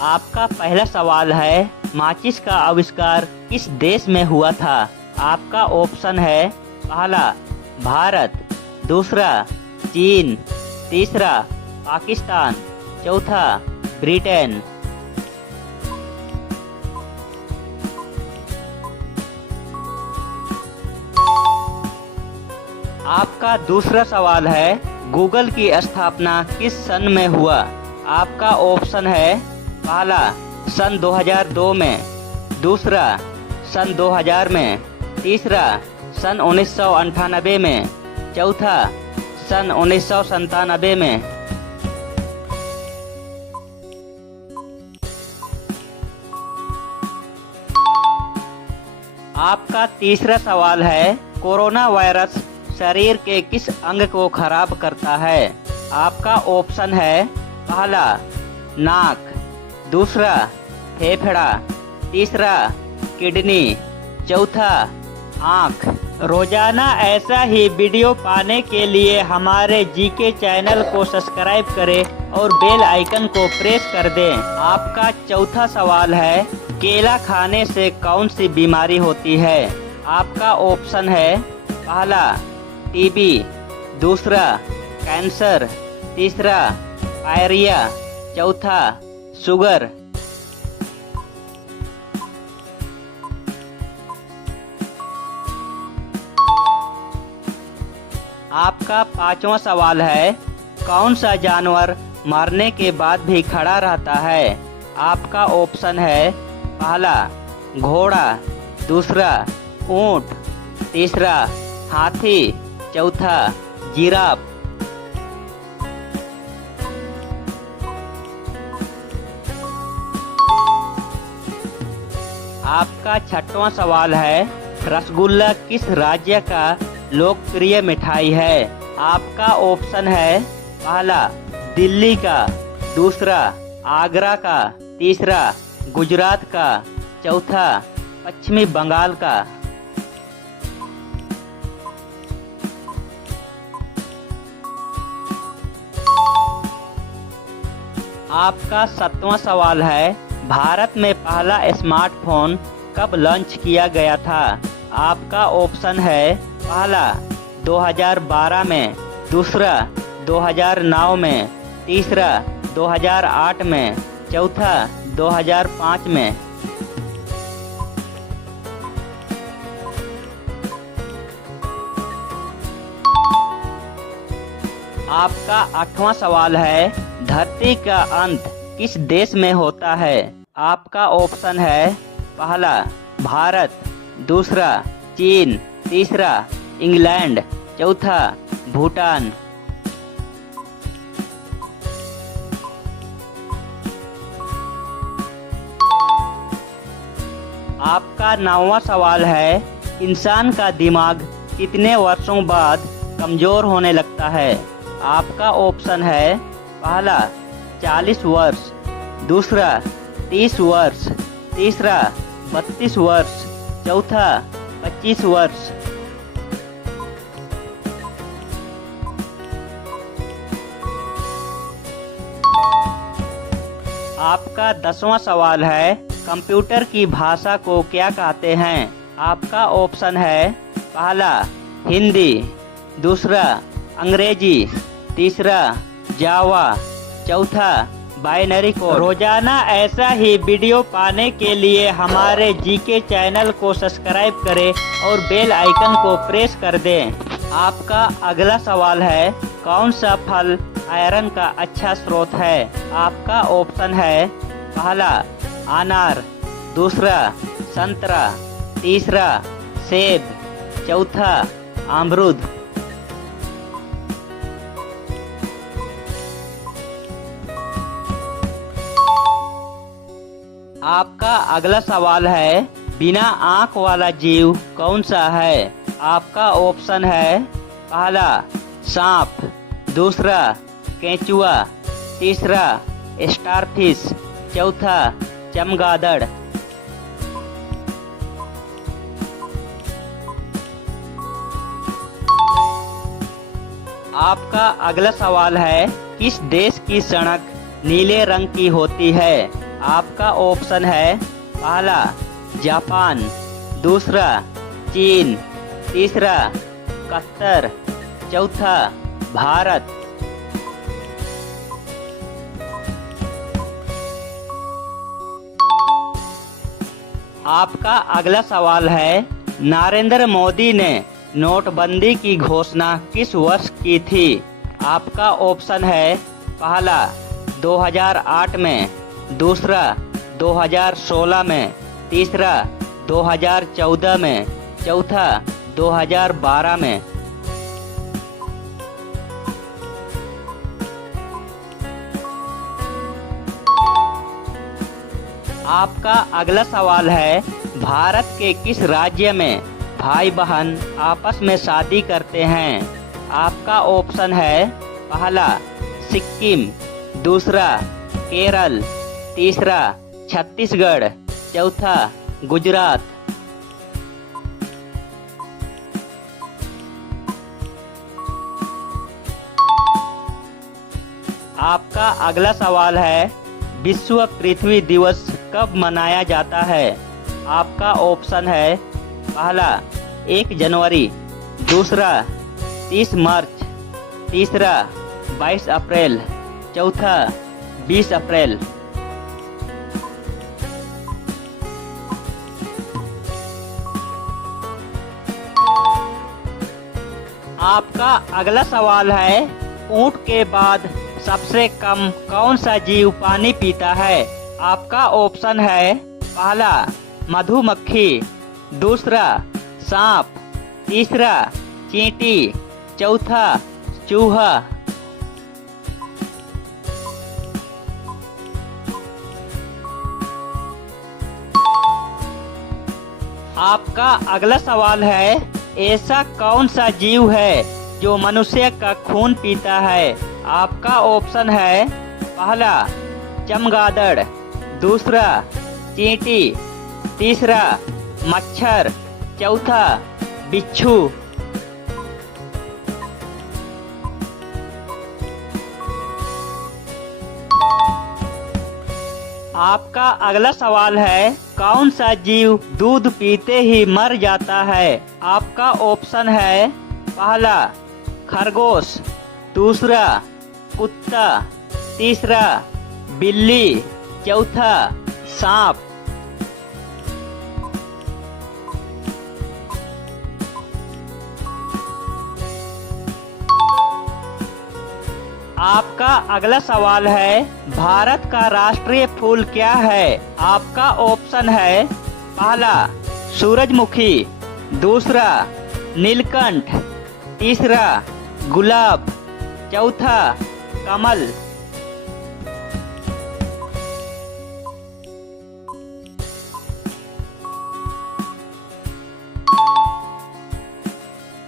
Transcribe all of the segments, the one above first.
आपका पहला सवाल है, माचिस का आविष्कार किस देश में हुआ था? आपका ऑप्शन है पहला भारत, दूसरा चीन, तीसरा पाकिस्तान, चौथा ब्रिटेन। आपका दूसरा सवाल है, गूगल की स्थापना किस सन में हुआ? आपका ऑप्शन है पहला सन 2002 में, दूसरा सन 2000 में, तीसरा सन 1998 में, चौथा सन 1997 में। आपका तीसरा सवाल है, कोरोना वायरस शरीर के किस अंग को खराब करता है? आपका ऑप्शन है पहला नाक, दूसरा फेफड़ा, तीसरा किडनी, चौथा आँख। रोजाना ऐसा ही वीडियो पाने के लिए हमारे जीके चैनल को सब्सक्राइब करें और बेल आइकन को प्रेस कर दें। आपका चौथा सवाल है, केला खाने से कौन सी बीमारी होती है? आपका ऑप्शन है पहला टीबी, दूसरा कैंसर, तीसरा डायरिया, चौथा शुगर। आपका पांचवा सवाल है, कौन सा जानवर मरने के बाद भी खड़ा रहता है? आपका ऑप्शन है पहला घोड़ा, दूसरा ऊंट, तीसरा हाथी, चौथा जिराफ। आपका छठवां सवाल है, रसगुल्ला किस राज्य का लोकप्रिय मिठाई है? आपका ऑप्शन है पहला दिल्ली का, दूसरा आगरा का, तीसरा गुजरात का, चौथा पश्चिमी बंगाल का। आपका सातवां सवाल है, भारत में पहला स्मार्टफोन कब लॉन्च किया गया था? आपका ऑप्शन है पहला 2012 में, दूसरा 2009 में, तीसरा 2008 में, चौथा 2005 में। आपका आठवां सवाल है, धरती का अंत किस देश में होता है? आपका ऑप्शन है पहला भारत, दूसरा चीन, तीसरा इंग्लैंड, चौथा भूटान। आपका नौवां सवाल है, इंसान का दिमाग कितने वर्षों बाद कमजोर होने लगता है? आपका ऑप्शन है पहला 40 वर्ष, दूसरा 30 वर्ष, तीसरा 32 वर्ष, चौथा 25 वर्ष। आपका 10वां सवाल है, कंप्यूटर की भाषा को क्या कहते हैं? आपका ऑप्शन है पहला हिंदी, दूसरा अंग्रेजी, तीसरा जावा, चौथा बाइनरी कोड। रोजाना ऐसा ही वीडियो पाने के लिए हमारे जीके चैनल को सब्सक्राइब करें और बेल आइकन को प्रेस कर दें। आपका अगला सवाल है, कौन सा फल आयरन का अच्छा स्रोत है? आपका ऑप्शन है पहला अनार, दूसरा संतरा, तीसरा सेब, चौथा अमरूद। आपका अगला सवाल है, बिना आँख वाला जीव कौन सा है? आपका ऑप्शन है पहला सांप, दूसरा केंचुआ, तीसरा स्टारफिश, चौथा चमगादड़। आपका अगला सवाल है, किस देश की सड़क नीले रंग की होती है? आपका ऑप्शन है पहला जापान, दूसरा चीन, तीसरा कतर, चौथा भारत। आपका अगला सवाल है, नरेंद्र मोदी ने नोटबंदी की घोषणा किस वर्ष की थी? आपका ऑप्शन है पहला 2008 में, दूसरा 2016 में, तीसरा 2014 में, चौथा 2012 में। आपका अगला सवाल है, भारत के किस राज्य में भाई बहन आपस में शादी करते हैं? आपका ऑप्शन है पहला सिक्किम, दूसरा केरल, तीसरा छत्तीसगढ़, चौथा गुजरात। आपका अगला सवाल है, विश्व पृथ्वी दिवस कब मनाया जाता है? आपका ऑप्शन है पहला 1 जनवरी, दूसरा 30 मार्च, तीसरा 22 अप्रैल, चौथा 20 अप्रैल। आपका अगला सवाल है, ऊंट के बाद सबसे कम कौन सा जीव पानी पीता है? आपका ऑप्शन है पहला मधुमक्खी, दूसरा सांप, तीसरा चींटी, चौथा चूहा। आपका अगला सवाल है, ऐसा कौन सा जीव है जो मनुष्य का खून पीता है? आपका ऑप्शन है पहला चमगादड़, दूसरा चींटी, तीसरा मच्छर, चौथा बिच्छू। आपका अगला सवाल है, कौन सा जीव दूध पीते ही मर जाता है? आपका ऑप्शन है पहला खरगोश, दूसरा कुत्ता, तीसरा बिल्ली, चौथा सांप। आपका अगला सवाल है, भारत का राष्ट्रीय फूल क्या है? आपका ऑप्शन है पहला सूरजमुखी, दूसरा नीलकंठ, तीसरा गुलाब, चौथा कमल।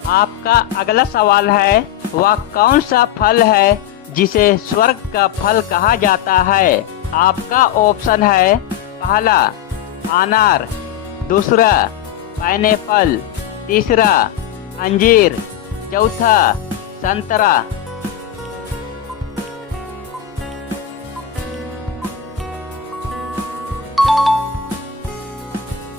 आपका अगला सवाल है, वह कौन सा फल है जिसे स्वर्ग का फल कहा जाता है? आपका ऑप्शन है पहला अनार, दूसरा पाइनएप्पल, तीसरा अंजीर, चौथा संतरा।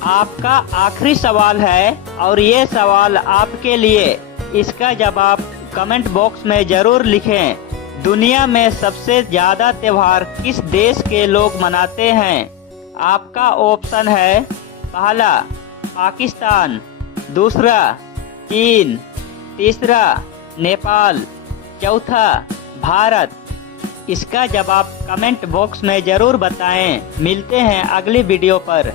आपका आखिरी सवाल है और ये सवाल आपके लिए, इसका जवाब कमेंट बॉक्स में जरूर लिखें। दुनिया में सबसे ज्यादा त्योहार किस देश के लोग मनाते हैं? आपका ऑप्शन है पहला पाकिस्तान, दूसरा चीन, तीसरा नेपाल, चौथा भारत। इसका जवाब कमेंट बॉक्स में जरूर बताएं। मिलते हैं अगली वीडियो पर।